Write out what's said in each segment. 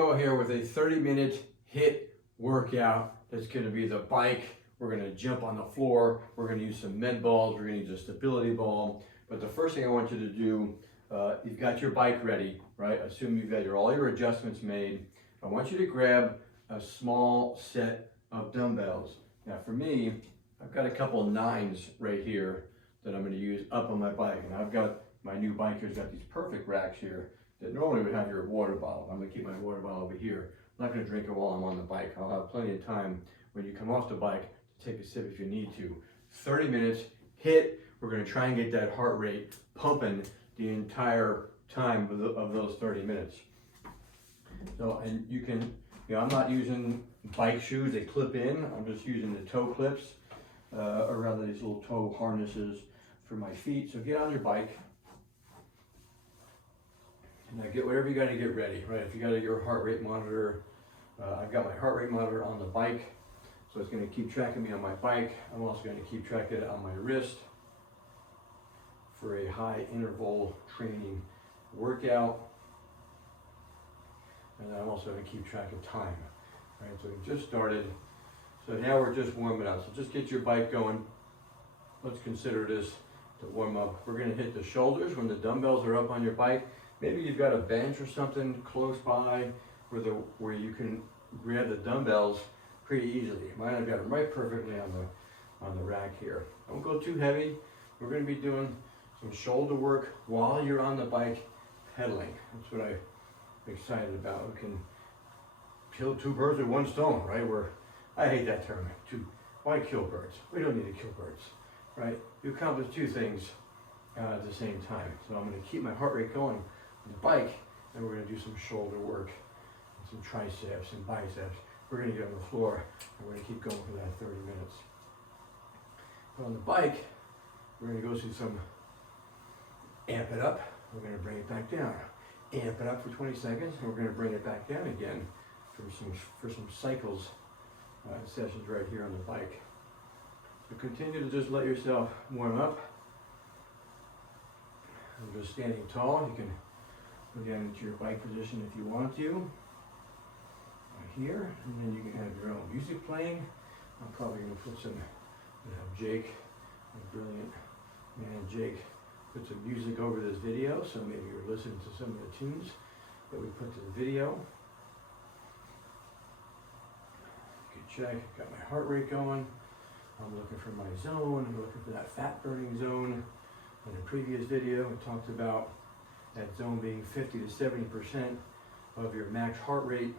Go here with a 30-minute HiiT workout. That's going to be the bike. We're going to jump on the floor. We're going to use some med balls. We're going to use a stability ball. But the first thing I want you to do, you've got your bike ready, right? Assume you've got all your adjustments made. I want you to grab a small set of dumbbells. Now for me, I've got a couple of 9s right here that I'm going to use up on my bike. And I've got my new bike here's got these perfect racks here that normally would have your water bottle. I'm going to keep my water bottle over here. I'm not going to drink it while I'm on the bike. I'll have plenty of time when you come off the bike to take a sip if you need to. 30 minutes, HiiT. We're going to try and get that heart rate pumping the entire time of those 30 minutes. So, and you can, I'm not using bike shoes, they clip in. I'm just using the toe clips, or rather these little toe harnesses for my feet. So get on your bike. Now get whatever you got to get ready, right? If you got your heart rate monitor, I've got my heart rate monitor on the bike, so it's going to keep tracking me on my bike. I'm also going to keep track of it on my wrist for a high interval training workout. And I'm also going to keep track of time, right? So we just started. So now we're just warming up. So just get your bike going. Let's consider this to warm up. We're going to hit the shoulders when the dumbbells are up on your bike. Maybe you've got a bench or something close by where you can grab the dumbbells pretty easily. Mine, I've got them right perfectly on the rack here. Don't go too heavy. We're going to be doing some shoulder work while you're on the bike pedaling. That's what I'm excited about. We can kill 2 birds with 1 stone, right? I hate that term. Why kill birds? We don't need to kill birds, right? You accomplish 2 things at the same time. So I'm going to keep my heart rate going on the bike, and we're going to do some shoulder work, and some triceps and biceps. We're going to get on the floor, and we're going to keep going for that 30 minutes. But on the bike, we're going to go through some amp it up. We're going to bring it back down. Amp it up for 20 seconds, and we're going to bring it back down again for some cycles, sessions right here on the bike. So continue to just let yourself warm up. I'm just standing tall. You can go down into your bike position if you want to. Right here, and then you can have your own music playing. I'm probably going to put some, Jake, a brilliant man Jake, put some music over this video, so maybe you're listening to some of the tunes that we put to the video. Good check, got my heart rate going. I'm looking for my zone, I'm looking for that fat burning zone. In a previous video, we talked about that zone being 50 to 70% of your max heart rate.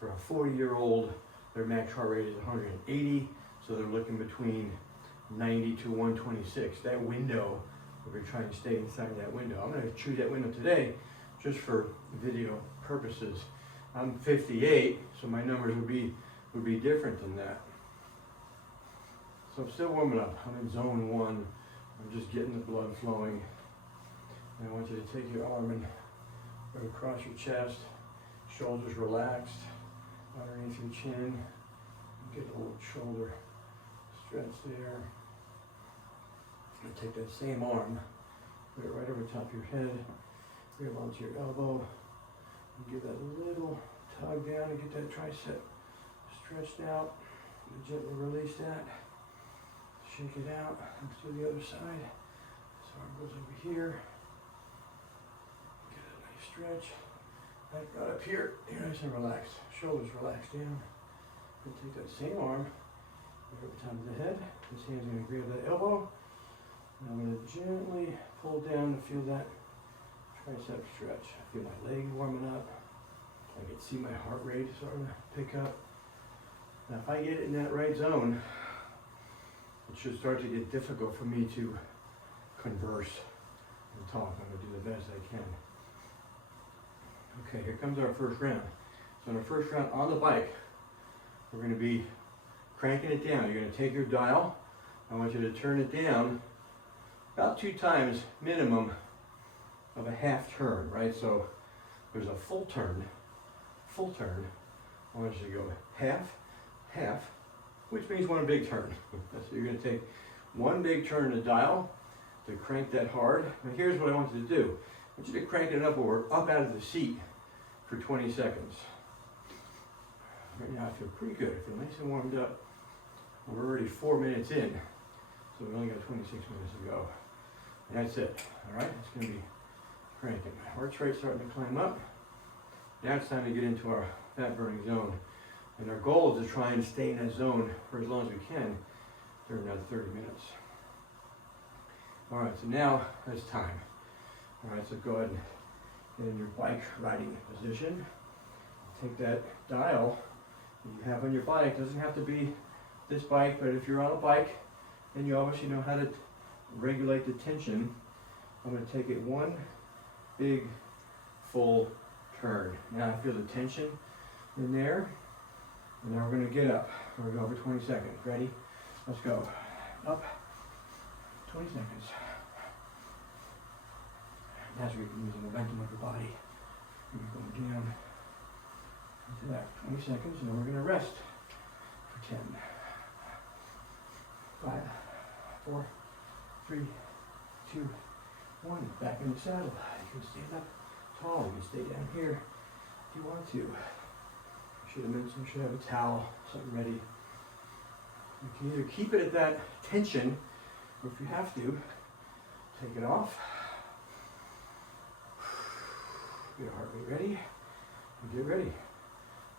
For a 40-year-old, their max heart rate is 180, so they're looking between 90 to 126. That window, we're going to try and stay inside that window. I'm going to choose that window today just for video purposes. I'm 58, so my numbers would be different than that. So I'm still warming up. I'm in zone 1. I'm just getting the blood flowing. And I want you to take your arm and go across your chest, shoulders relaxed, underneath your chin. Get a little shoulder stretch there. And take that same arm, put it right over top of your head, grab onto your elbow, and give that little tug down and get that tricep stretched out. And gently release that. Shake it out. Let's do the other side. This arm goes over here. Get a nice stretch. Back right up here. You're nice and relaxed. Shoulders relaxed down. And take that same arm right over top of the head. This hand's going to grab that elbow. And I'm going to gently pull down to feel that tricep stretch. I feel my leg warming up. I can see my heart rate starting to pick up. Now if I get it in that right zone, it should start to get difficult for me to converse and talk. I'm going to do the best I can. Okay, here comes our first round. So in the first round on the bike, we're going to be cranking it down. You're going to take your dial. I want you to turn it down about 2 times minimum of a half turn, right? So there's a full turn. I want you to go half, which means 1 big turn. So you're going to take 1 big turn in the dial to crank that hard. But here's what I want you to do. I want you to crank it up where we're up out of the seat for 20 seconds. Right now I feel pretty good. I feel nice and warmed up. We're already 4 minutes in, so we only got 26 minutes to go. And that's it, all right? It's gonna be cranking. My heart rate's starting to climb up. Now it's time to get into our fat burning zone. And our goal is to try and stay in that zone for as long as we can during that 30 minutes. All right, so now it's time. All right, so go ahead and get in your bike riding position. Take that dial that you have on your bike. It doesn't have to be this bike, but if you're on a bike, then you obviously know how to regulate the tension. I'm going to take it one big full turn. Now I feel the tension in there. And now we're going to get up. We're going to go for 20 seconds. Ready? Let's go. Up. 20 seconds. That's where you can use the momentum of your body. And you're going down into that 20 seconds, and then we're going to rest for 10. 5, 4, 3, 2, 1. Back in the saddle. You can stand up tall. You can stay down here if you want to. Should have mentioned, should have a towel, something ready. You can either keep it at that tension, or if you have to, take it off. Get your heart rate ready, and get ready.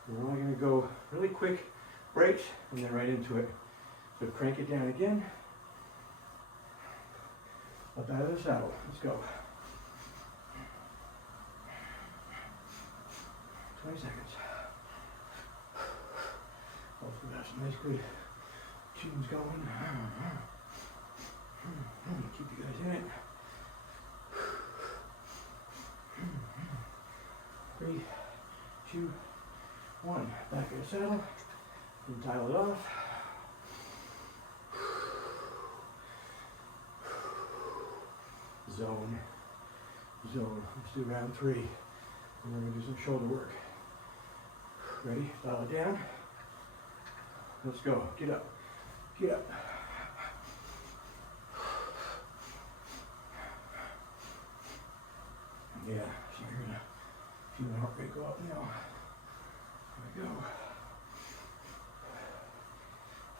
We're only going to go really quick breaks, and then right into it. So crank it down again. Up out of the saddle. Let's go. 20 seconds. Hopefully we have some nice good tunes going. Keep you guys in it. 3, 2, 1. Back in the saddle. And dial it off. Zone. Let's do round 3. And we're going to do some shoulder work. Ready? Dial it down. Let's go. Get up. Get up. Yeah, so you're going to feel the heart rate go up now. There we go.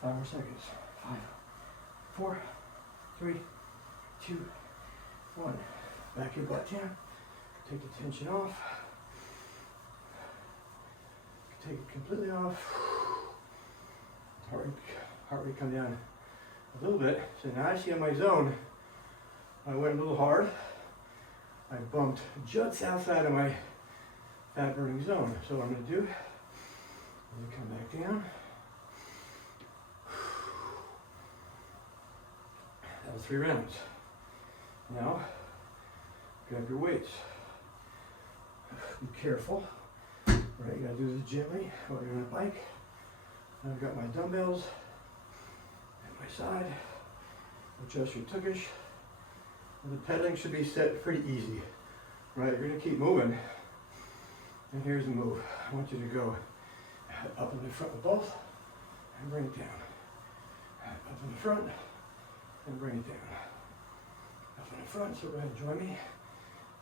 5 more seconds. 5, 4, 3, 2, 1. Back your butt down. Take the tension off. Take it completely off. Heart rate come down a little bit. So now I see on my zone, I went a little hard. I bumped just outside of my fat burning zone. So what I'm going to do, I'm going to come back down. That was 3 rounds. Now, grab your weights. Be careful. Right, you gotta do this gently while you're on a bike. I've got my dumbbells at my side. Adjust your tuckish. And the pedaling should be set pretty easy. Right, you're gonna keep moving. And here's the move. I want you to go up in the front with both and bring it down. Up in the front and bring it down. Up in the front, so go ahead and join me.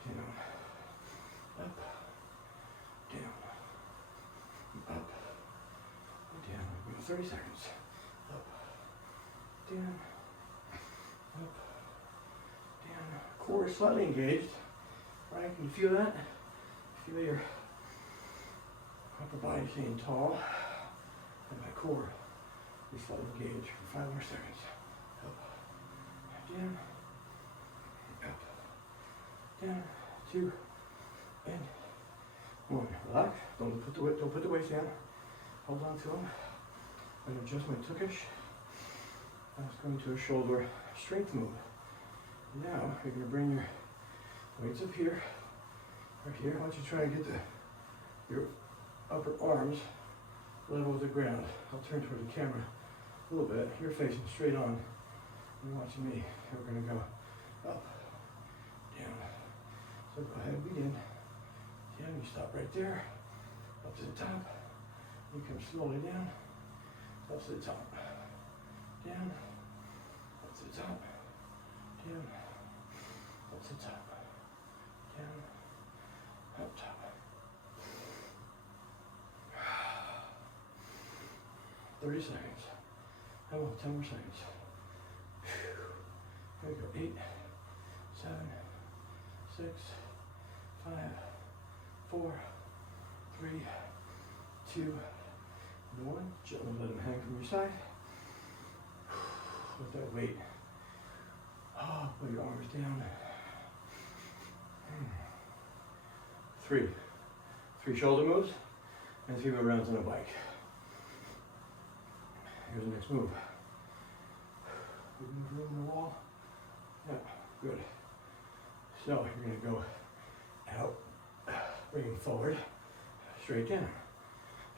Down, up, down, up, and down. We go 30 seconds. Up, down, up, down. Core is slightly engaged. Right? Can you feel that? Feel your upper body staying tall, and my core is slightly engaged for 5 more seconds. Up, down, up, down, 2, and 1. Relax. Don't put the weights down. Hold on to them. I'm going to adjust my tuckish. I was going to a shoulder strength move. Now you're going to bring your weights up here, right here. I want you to try and get your upper arms level with the ground. I'll turn toward the camera a little bit. You're facing straight on. You're watching me. We're going to go up, down. So go ahead, begin. Down, you stop right there. Up to the top. You come slowly down. Up to the top. Down. Up to the top. Down. Up to the top. Down. Up top. 30 seconds. Come on, 10 more seconds. Here we go. 8, 7, 6, 5, 4, 3, 2, 1. Gently let them hang from your side. Let that weight. Oh, put your arms down. 3 shoulder moves and 3 more rounds on a bike. Here's the next move. Move room in the wall. Yeah, good. So you're going to go out, bring it forward, straight down.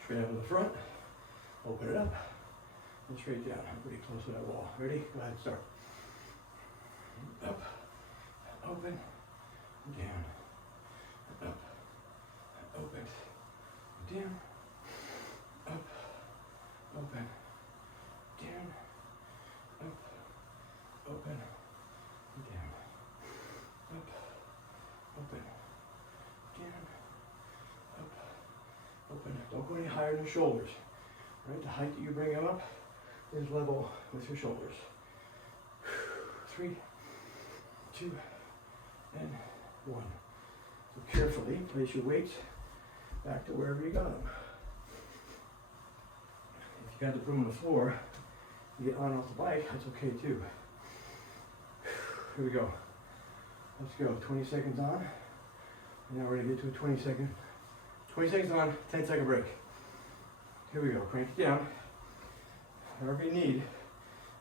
Straight out to the front, open it up, and straight down. I'm pretty close to that wall. Ready? Go ahead, start. Up, open, down, up, open, down, up, open, down, up, open, down, up, open, down, up, open. Don't go any higher than shoulders. Right? The height that you bring them up is level with your shoulders. 3, 2, and 1. So carefully place your weights back to wherever you got them. If you got the broom on the floor, you get on off the bike, that's okay too. Here we go. Let's go. 20 seconds on. And now we're going to get to a 20 seconds on, 10-second break. Here we go. Crank it down. However you need.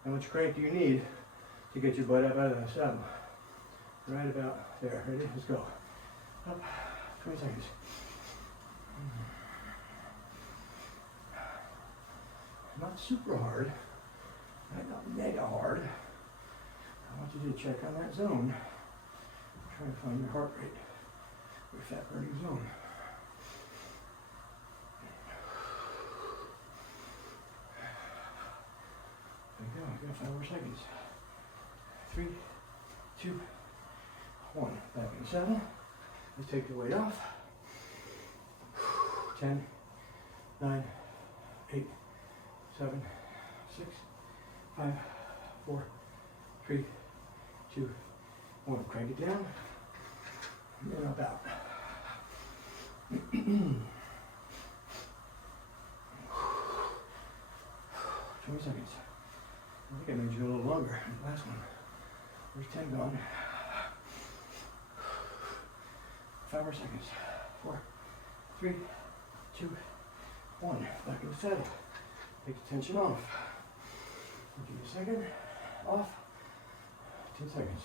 How much crank do you need to get your butt up out of the saddle? Right about there. Ready? Let's go. Up. 20 seconds. Not super hard. Right? Not mega hard. I want you to check on that zone. Try to find your heart rate. Your fat burning zone. There you go. You got 5 more seconds. 3, 2, 1. Back in the saddle. Let's take the weight off. 10, 9, 8, 7, 6, 5, 4, 3, 2, 1. Crank it down. And up out. 20 seconds. I think I made you a little longer. Last one. There's 10 gone. 5 more seconds. 4, 3, 2, 1. Back in the saddle. Take the tension off. I'll give you a second. Off. 10 seconds.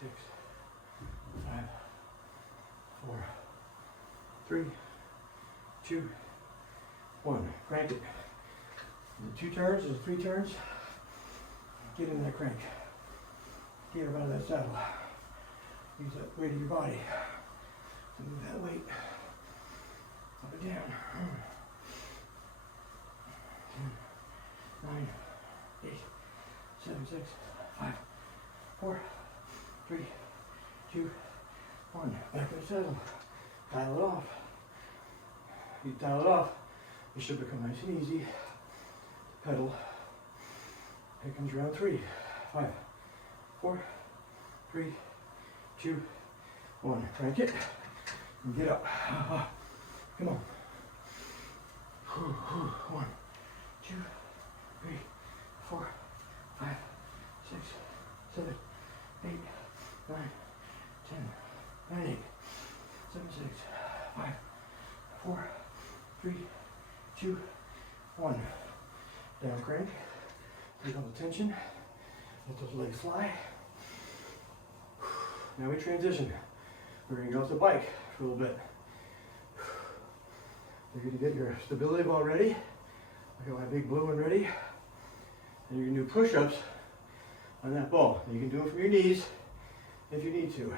6, 5, 4, 3, 2, 1. Crank it. Is it 2 turns? Is it 3 turns? Get in that crank. Get her out of that saddle. Use that weight of your body to move that weight up and down. 10, 9, 8, 7, 6, 5, 4, 3, 2, 1. Back in the saddle. Dial it off. You dial it off, it should become nice and easy. Pedal. Here comes round 3. 5, 4, 3, 2, 1. Crank it and get up. Come on. 1, 2, 3, 4, 5, 6, 7, 8, 9, 10, 9, 8, 7, 6, 5, 4, 3, 2, 1. Down crank. Take all the tension. Let those legs fly. Now we transition. We're going to go off the bike for a little bit. You're going to get your stability ball ready. I got my big blue one ready. And you're going to do push-ups on that ball. You can do them from your knees if you need to.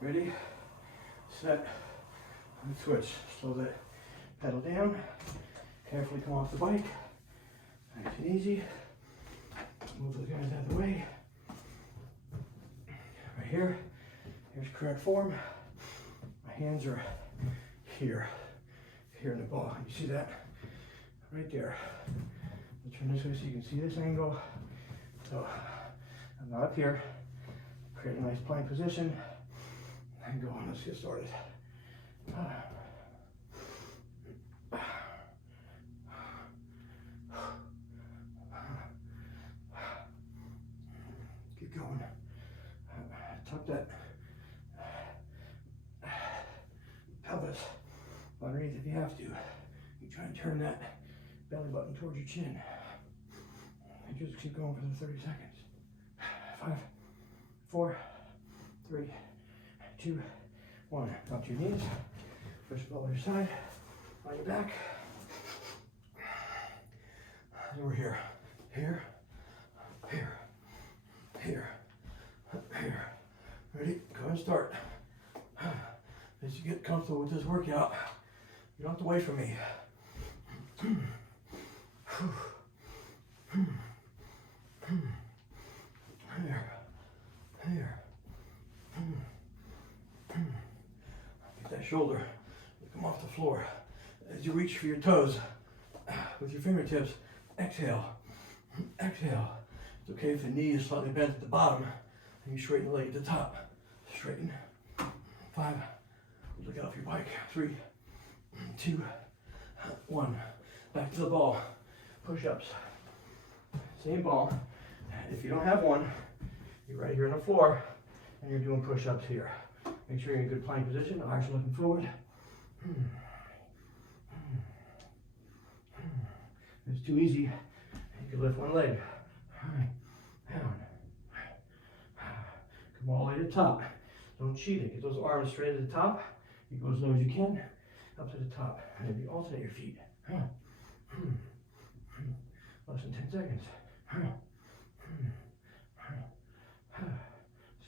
Ready, set, and switch. Slow that pedal down. Carefully come off the bike. Nice and easy. Move those guys out of the way. Right here. Here's correct form. My hands are here in the ball. You see that? Right there. I'll turn this way so you can see this angle. So I'm not up here. Create a nice plank position and go on. Let's get started. Keep going. Tuck that pelvis underneath if you have to. You try and turn that belly button towards your chin. And just keep going for the 30 seconds. 5, 4, 3, 2, 1. Drop to your knees. Push the ball to your side. On your back. And we're here. Here. Here. Here. Here. Ready? Go and start. As you get comfortable with this workout, you don't have to wait for me. Here. Get that shoulder, come off the floor. As you reach for your toes, with your fingertips, exhale. Exhale. It's okay if the knee is slightly bent at the bottom, and you straighten the leg at the top. Straighten. 5. Look out for your bike. 3, 2, 1. Back to the ball. Push-ups. Same ball. If you don't have one, you're right here on the floor, and you're doing push-ups here. Make sure you're in a good plank position. Eyes are looking forward. If it's too easy, you can lift one leg. Down. Come all the way to the top. Don't cheat it. Get those arms straight at the top. You go as low as you can, up to the top. And then you alternate your feet. Less than 10 seconds.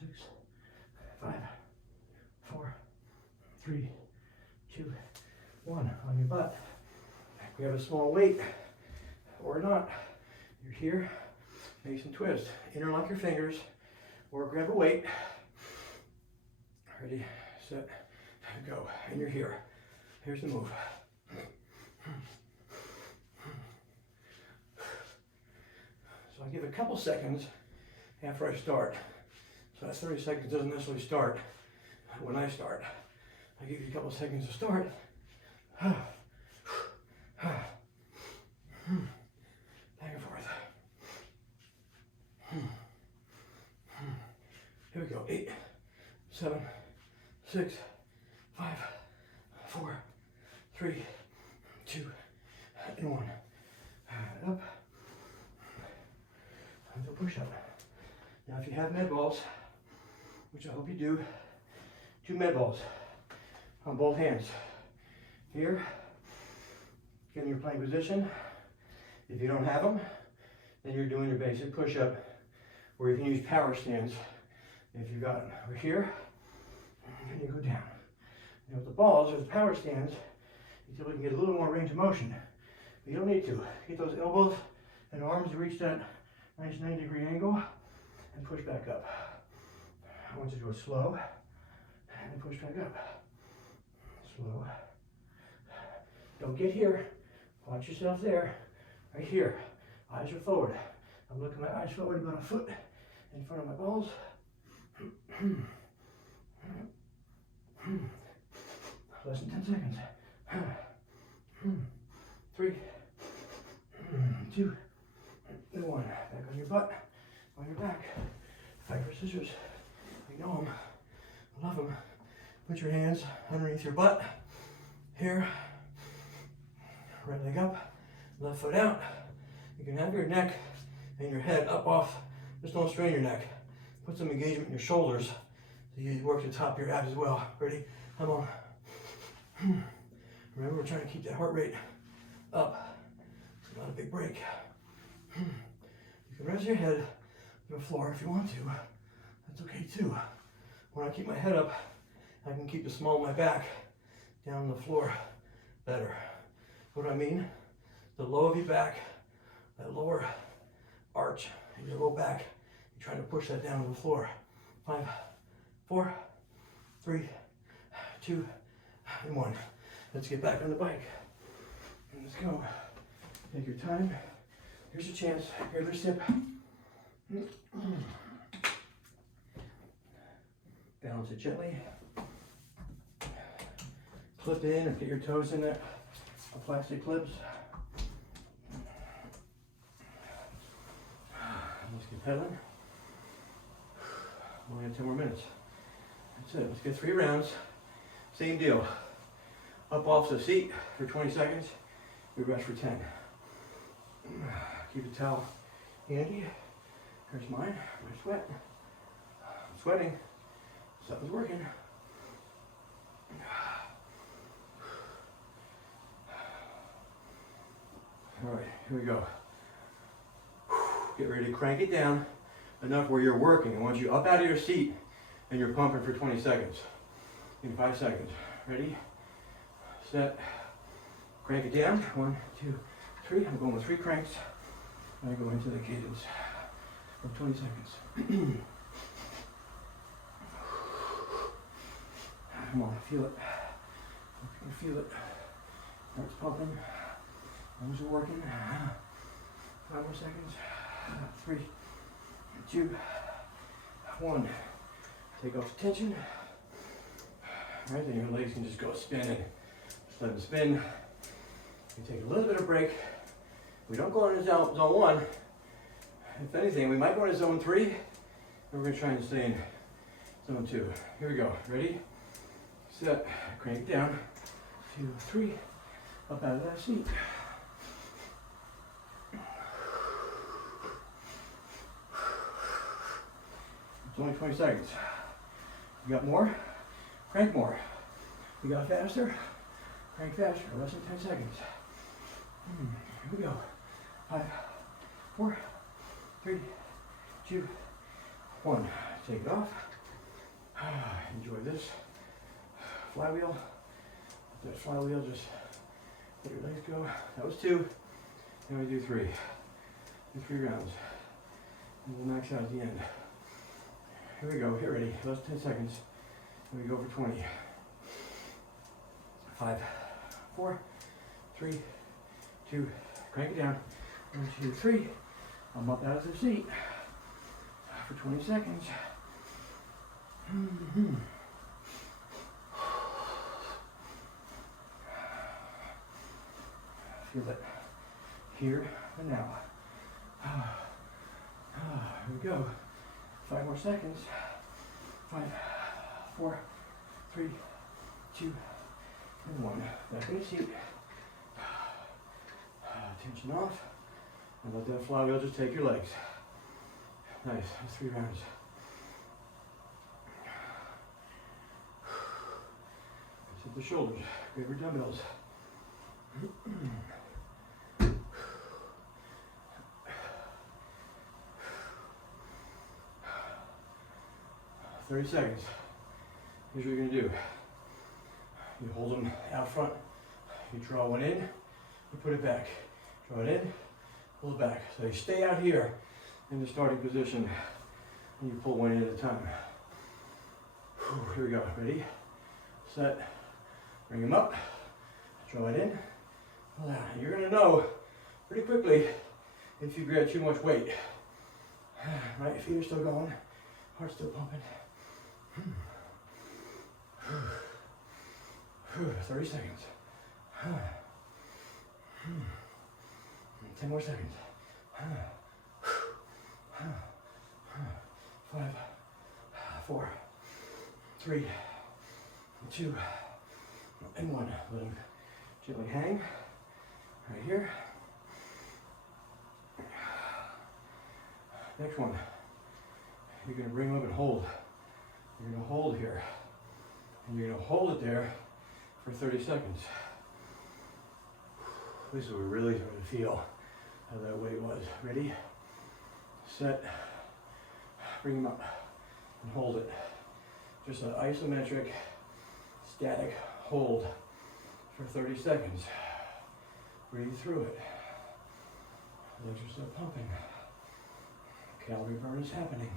6, 5, 4, 3, 2, 1. On your butt. Grab a small weight or not. You're here. Make some twist. Interlock your fingers or grab a weight. Ready, set, go. And you're here. Here's the move. So I give a couple seconds after I start. So that 30 seconds doesn't necessarily start when I start. I give you a couple seconds to start. Back and forth. Here we go. 8, 7, 6, 5, 4, 3, 2, and 1. Up. And do a push-up. Now if you have med balls, which I hope you do, 2 med balls on both hands. Here, get in your plank position. If you don't have them, then you're doing your basic push-up, or you can use power stands. If you've got them over here, and you go down. Now with the balls or the power stands, you typically can get a little more range of motion. But you don't need to. Get those elbows and arms to reach that nice 90-degree angle and push back up. I want you to go slow and push back up. Slow. Don't get here. Watch yourself there. Right here. Eyes are forward. I'm looking my eyes forward about a foot in front of my balls. Less than 10 seconds. 3, 2, and 1. Back on your butt, on your back. Fight for scissors. You know them. I love them. Put your hands underneath your butt. Here. Right leg up. Left foot out. You can have your neck and your head up off. Just don't strain your neck. Put some engagement in your shoulders so you work the top of your abs as well. Ready? Come on. Remember, we're trying to keep that heart rate up. It's not a big break. You can rest your head to the floor if you want to. That's okay too. When I keep my head up, I can keep the small of my back down on the floor better. What do I mean? The low of your back, that lower arch in your low back, you're trying to push that down to the floor. 5, 4, 3, 2, and 1. Let's get back on the bike. Let's go. Take your time. Here's your chance. Here's your sip. Balance it gently. Clip in and get your toes in there. Plastic clips. Let's get pedaling. Only have 10 more minutes. That's it. Let's get 3 rounds. Same deal. Up off the seat for 20 seconds. We rest for 10. Keep the towel handy. Here's mine. My sweat. I'm sweating. Something's working. All right, here we go. Get ready to crank it down enough where you're working. I want you up out of your seat and you're pumping for 20 seconds. In 5 seconds. Ready? Set. Crank it down. 1, 2, 3. I'm going with 3 cranks. And I go into the cadence of 20 seconds. Come on, feel it. You can feel it. Heart's pumping. Lungs are working. 5 more seconds. 3, 2, 1. Take off the tension. Right, then your legs can just go spinning. Just let them spin. You take a little bit of break. We don't go into zone 1. If anything, we might go into zone 3. And we're going to try and stay in zone 2. Here we go. Ready? Set. Crank it down. 2, 3. Up out of that seat. It's only 20 seconds. You got more? Crank more. You got faster? Crank faster. Less than 10 seconds. Here we go. 5, 4, 3, 2, 1. Take it off. Enjoy this. Flywheel. Let that flywheel just let your legs go. That was 2. Then we do 3. Do 3 rounds. And we'll max out at the end. Here we go. Get ready. Less than 10 seconds. And we go for 20. 5, 4, 3, 2. Crank it down. 1, 2, 3. I'm up out of the seat for 20 seconds. Feel it here and now. Here we go. 5 more seconds. 5, 4, 3, 2, and 1. Back in the seat. Tension off. And let that flywheel just take your legs. Nice. That's 3 rounds. Hit the shoulders. Grab your dumbbells. 30 seconds. Here's what you're gonna do. You hold them out front. You draw one in, you put it back. Draw it in, pull it back. So you stay out here in the starting position and you pull one in at a time. Here we go. Ready? Set. Bring them up. Draw it in. Pull out. You're gonna know pretty quickly if you grab too much weight. Right? Feet are still going. Heart's still pumping. 30 seconds. 10 more seconds. 5, 4, 3, 2, and 1. Let them gently hang right here. Next one. You're going to bring them up and hold. You're going to hold here. And you're going to hold it there for 30 seconds. This is what we're really going to feel how that weight was. Ready? Set. Bring them up and hold it. Just an isometric, static hold for 30 seconds. Breathe through it. Legs are still pumping. Calorie burn is happening.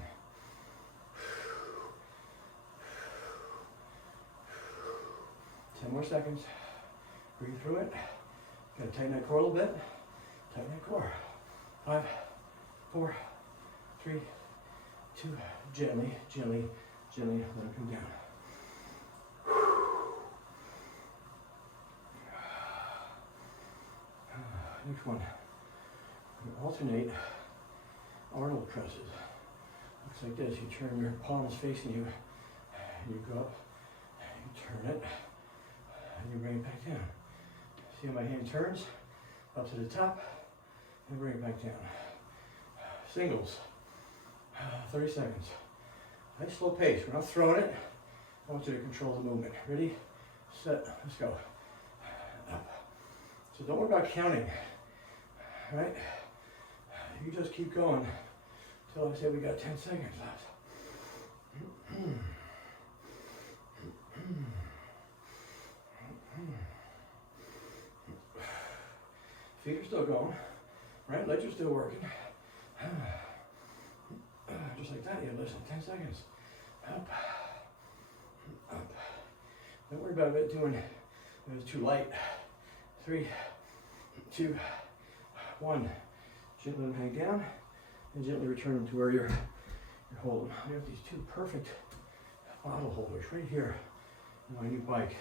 10 10 more seconds. Breathe through it. Gotta tighten that core a little bit. Tighten that core. 5, 4, 3, 2, gently, gently, gently let it come down. Next one. You alternate Arnold presses. Looks like this. You turn your palms facing you. You go up. You turn it. And you bring it back down. See how my hand turns? Up to the top. And bring it back down. Singles. 30 seconds. Nice slow pace. We're not throwing it. I want you to control the movement. Ready? Set. Let's go. Up. So don't worry about counting. Right? You just keep going until I say we got 10 seconds left. Feet are still going, right? Legs are still working. Just like that, you listen, 10 seconds. Up, up. Don't worry about it doing it was too light. 3, 2, 1. Gently hang down and gently return them to where you're holding. We have these two perfect bottle holders right here on my new bike.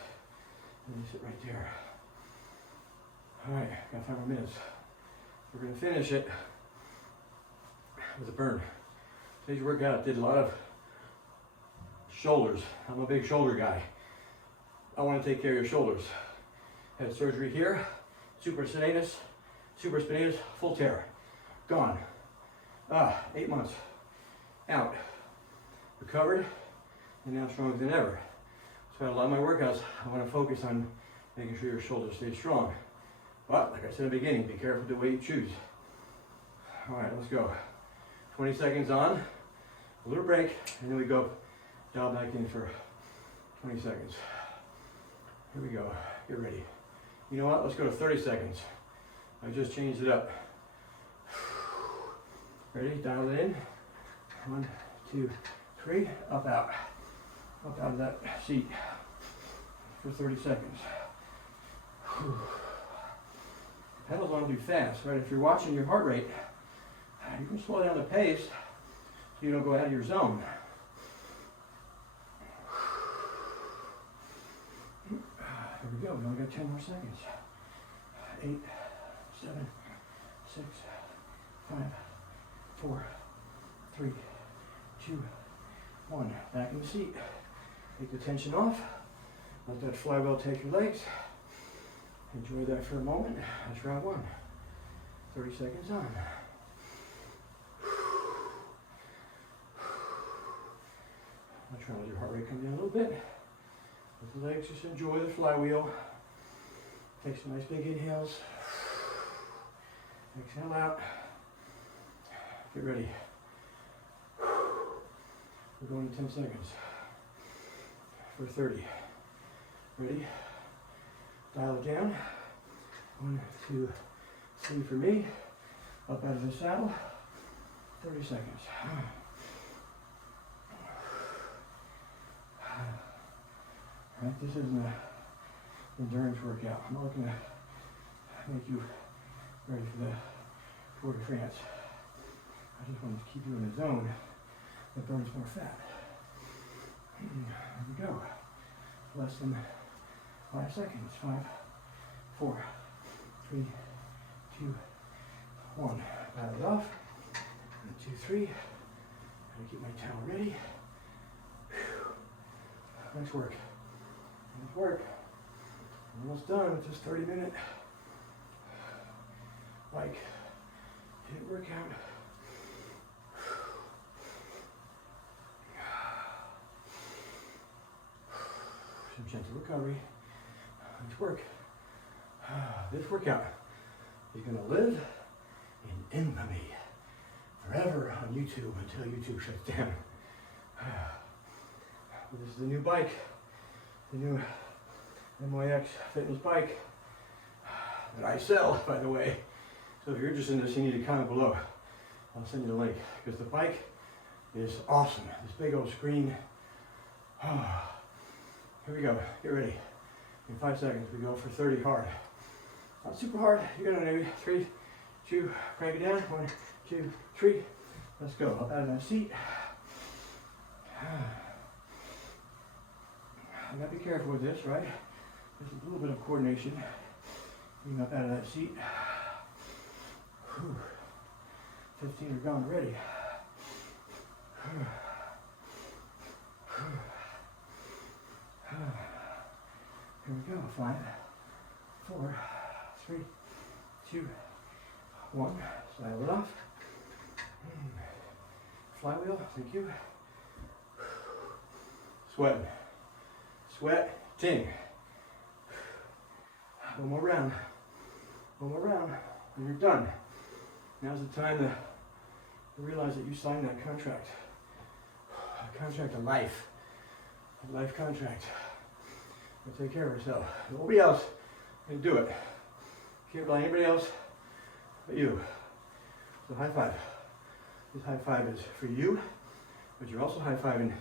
And they sit right there. All right, got 5 more minutes. We're gonna finish it with a burn. Today's workout did a lot of shoulders. I'm a big shoulder guy. I want to take care of your shoulders. Had surgery here, supraspinatus, full tear, gone. 8 months out, recovered, and now stronger than ever. So a lot of my workouts, I want to focus on making sure your shoulders stay strong. But like I said in the beginning, be careful the way you choose. All right, let's go. 20 seconds on, a little break, and then we go dial back in for 20 seconds. Here we go, get ready. You know what, let's go to 30 seconds. I just changed it up. Ready, dial it in. 1, 2, 3, up out. Up out of that seat for 30 seconds. Pedals want to be fast, right? If you're watching your heart rate, you can slow down the pace so you don't go out of your zone. Here we go, we only got 10 more seconds. 8, 7, 6, 5, 4, 3, 2, 1. Back in the seat. Take the tension off. Let that flywheel take your legs. Enjoy that for a moment. That's round 1. 30 seconds on. I'm trying to let your heart rate come down a little bit. With the legs, just enjoy the flywheel. Take some nice big inhales. Exhale out. Get ready. We're going to 10 seconds. For 30. Ready? Dial it down. 1, 2, 3 for me. Up out of the saddle. 30 seconds. Right, this isn't an endurance workout. I'm not looking to make you ready for the Tour de France. I just want to keep you in a zone that burns more fat. Here we go. Less than 5 seconds. 5, 4, 3, 2, 1. Bat it off. 1, 2, 3. I'm gonna keep my towel ready. Nice work. Nice work. Almost done with this 30-minute bike HiiT workout. Some gentle recovery. Nice work. This workout is going to live in infamy forever on YouTube until YouTube shuts down. This is the new bike, the new MYX fitness bike that I sell, by the way. So if you're interested in this, you need to comment below. I'll send you the link because the bike is awesome. This big old screen. Here we go. Get ready. In 5 seconds, we go for 30 hard. Not super hard. You got it, maybe 3, 2, crank it down. 1, 2, 3. Let's go. Up out of that seat. You gotta be careful with this, right? There's a little bit of coordination. Getting up out of that seat. 15 are gone already. Here we go. 5, 4, 3, 2, 1. Slide it off. Flywheel. Thank you. Sweat. Sweating. One more round. One more round. And you're done. Now's the time to realize that you signed that contract. A contract of life. A life contract. We'll take care of ourselves. Nobody else can do it. Can't rely on anybody else but you. So high five. This high five is for you, but you're also high fiving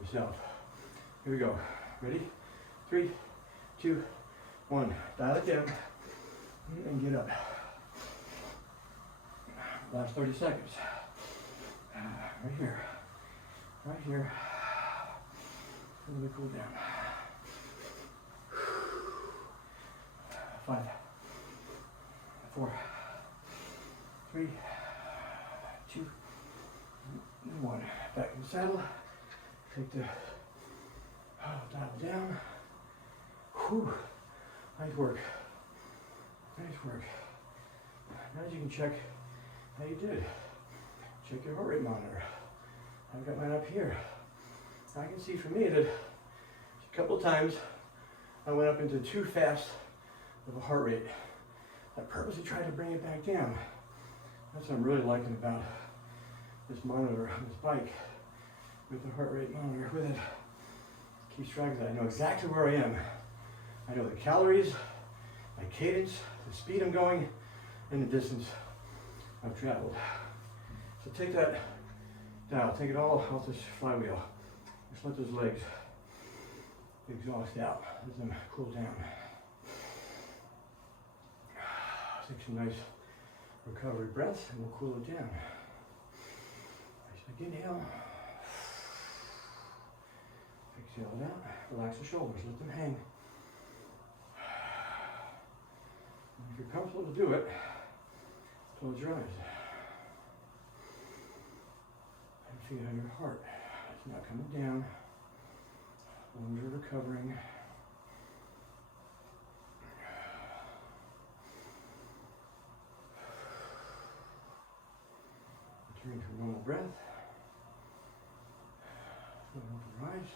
yourself. Here we go. Ready? 3, 2, 1. Dial it down and get up. Last 30 seconds. Right here. Right here. And let me cool down. 5, 4, 3, 2, 1. Back in the saddle. Take the dial down. Whew. Nice work. Nice work. Now you can check how you did. Check your heart rate monitor. I've got mine up here. I can see for me that a couple of times I went up into too fast of a heart rate. I purposely tried to bring it back down. That's what I'm really liking about this monitor on this bike. With the heart rate monitor with it. Keeps track of that. I know exactly where I am. I know the calories, my cadence, the speed I'm going, and the distance I've traveled. So take that dial, take it all off this flywheel. Just let those legs exhaust out. Let them cool down. Take some nice recovery breaths and we'll cool it down. Nice big inhale. Exhale it out. Relax the shoulders, let them hang. And if you're comfortable to do it, close your eyes. And feel how your heart is not coming down. Lungs are recovering. Return to normal breath. Open your eyes.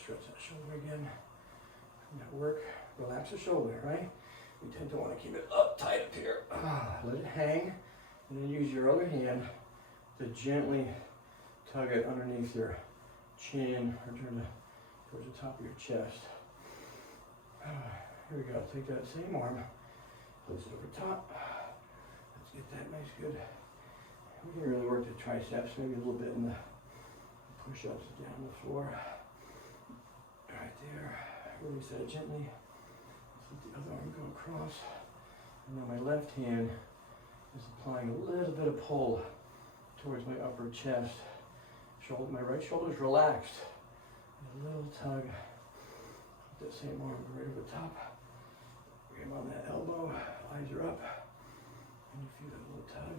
Stretch that shoulder again. That work. Relax the shoulder, right? We tend to want to keep it up tight up here. Let it hang. And then use your other hand to gently tug it underneath your chin or turn towards the top of your chest. Here we go. Take that same arm. Place it over top. Let's get that nice good. We can really work the triceps, maybe a little bit in the push-ups down the floor. Right there. Release that gently. Let's let the other arm go across. And now my left hand is applying a little bit of pull towards my upper chest. My right shoulder is relaxed. And a little tug. Let that same arm go right over the top. Bring him on that elbow. Eyes are up. And you feel that little tug.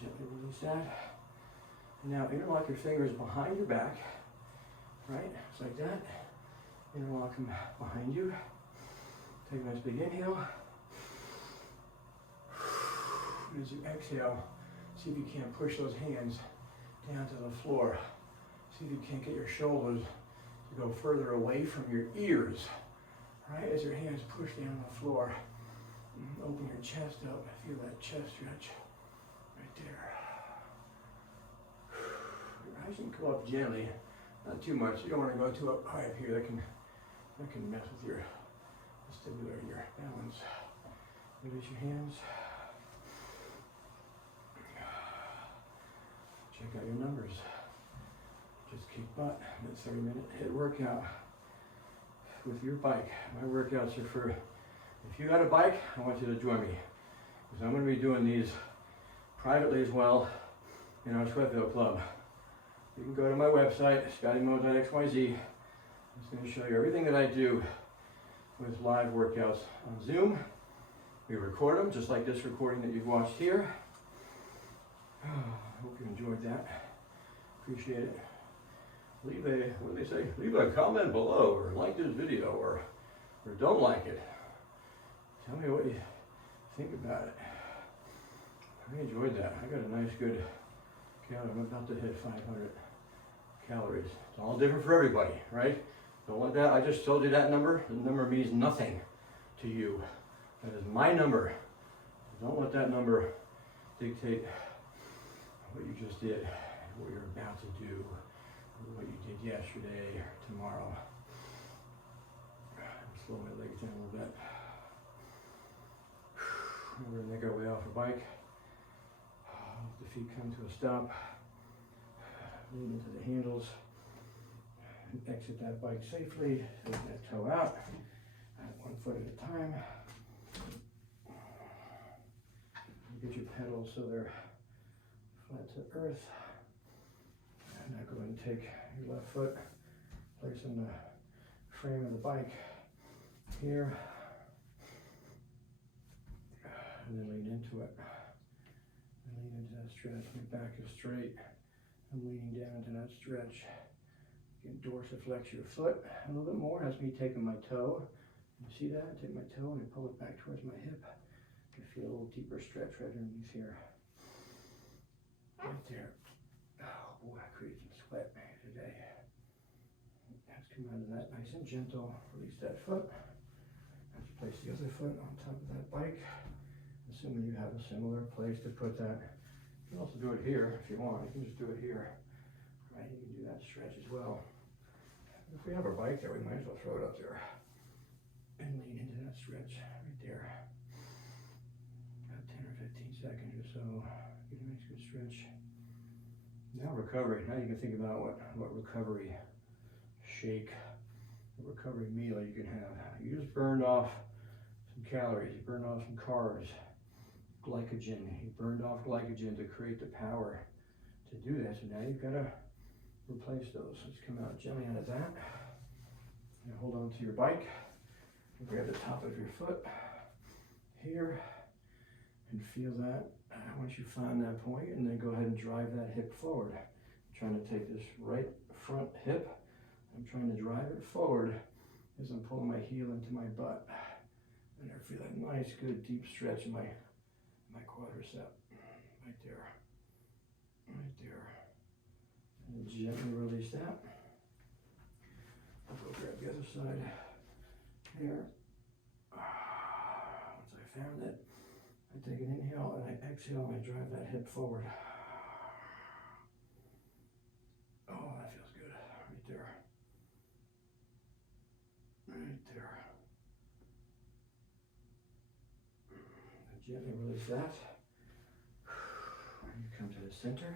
Gently release that. And now interlock your fingers behind your back. Right? Just like that. Interlock them behind you. Take a nice big inhale. And as you exhale, see if you can't push those hands down to the floor. See if you can't get your shoulders to go further away from your ears. Right? As your hands push down on the floor. Open your chest up. Feel that chest stretch. Right there. Your eyes can go up gently. Not too much. You don't want to go too up high up here. That can mess with your vestibular and your balance. Release your hands. Check out your numbers. Just keep but it's a 30-minute HiiT workout with your bike. My workouts are for, if you got a bike, I want you to join me, because I'm going to be doing these privately as well in our Sweatville Club. You can go to my website, scottymo.xyz. It's going to show you everything that I do with live workouts on Zoom. We record them, just like this recording that you've watched here. Hope you enjoyed that. Appreciate it. Leave a, what do they say? Leave a comment below, or like this video, or don't like it. Tell me what you think about it. I enjoyed that. I got a nice good calorie. I'm about to hit 500 calories. It's all different for everybody, right? Don't let that, I just told you that number. The number means nothing to you. That is my number. Don't let that number dictate what you just did, what you're about to do, what you did yesterday or tomorrow. Slow my legs down a little bit. We're going to make our way off the bike. The feet come to a stop. Lean into the handles. And exit that bike safely. Take that toe out. 1 foot at a time. Get your pedals so they're flat to earth. And now go ahead and take your left foot, place in the frame of the bike here, and then lean into it. And lean into that stretch. My back is straight. I'm leaning down into that stretch. You can dorsiflex your foot a little bit more. That's me taking my toe. You see that? I take my toe and I pull it back towards my hip. You feel a little deeper stretch right underneath here. Right there. Oh boy, I created some sweat today. Let's come out of that nice and gentle. Release that foot. Let's place the other foot on top of that bike. Assuming you have a similar place to put that. You can also do it here if you want. You can just do it here. Right, you can do that stretch as well. If we have our bike there, we might as well throw it up there. And lean into that stretch right there. About 10 or 15 seconds or so. Get a nice good stretch. Now recovery. Now you can think about what recovery shake, what recovery meal you can have. You just burned off some calories. You burned off some carbs, glycogen. You burned off glycogen to create the power to do that. So now you've got to replace those. Let's come out gently out of that. Now hold on to your bike. Grab the top of your foot here and feel that once you find that point, and then go ahead and drive that hip forward. I'm trying to take this right front hip. I'm trying to drive it forward as I'm pulling my heel into my butt. And I feel that nice, good, deep stretch in my quadricep. Right there. Right there. And gently release that. I'll go grab the other side. Here. Once I found it, I take an inhale and I exhale and I drive that hip forward. Oh, that feels good. Right there. Right there. And gently release that. And you come to the center.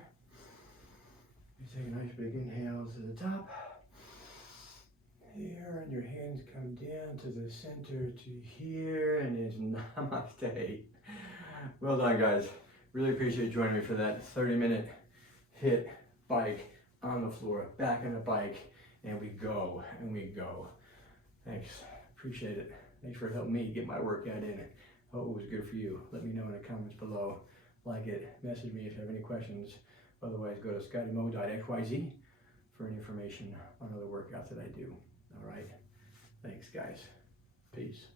You take a nice big inhale to the top. Here, and your hands come down to the center to here, and it's namaste. Well done, guys. Really appreciate you joining me for that 30-minute HiiT bike on the floor, back on the bike, and we go, and we go. Thanks. Appreciate it. Thanks for helping me get my workout in. Hope it was good for you. Let me know in the comments below. Like it. Message me if you have any questions. Otherwise, go to scottymo.xyz for any information on other workouts that I do. All right. Thanks, guys. Peace.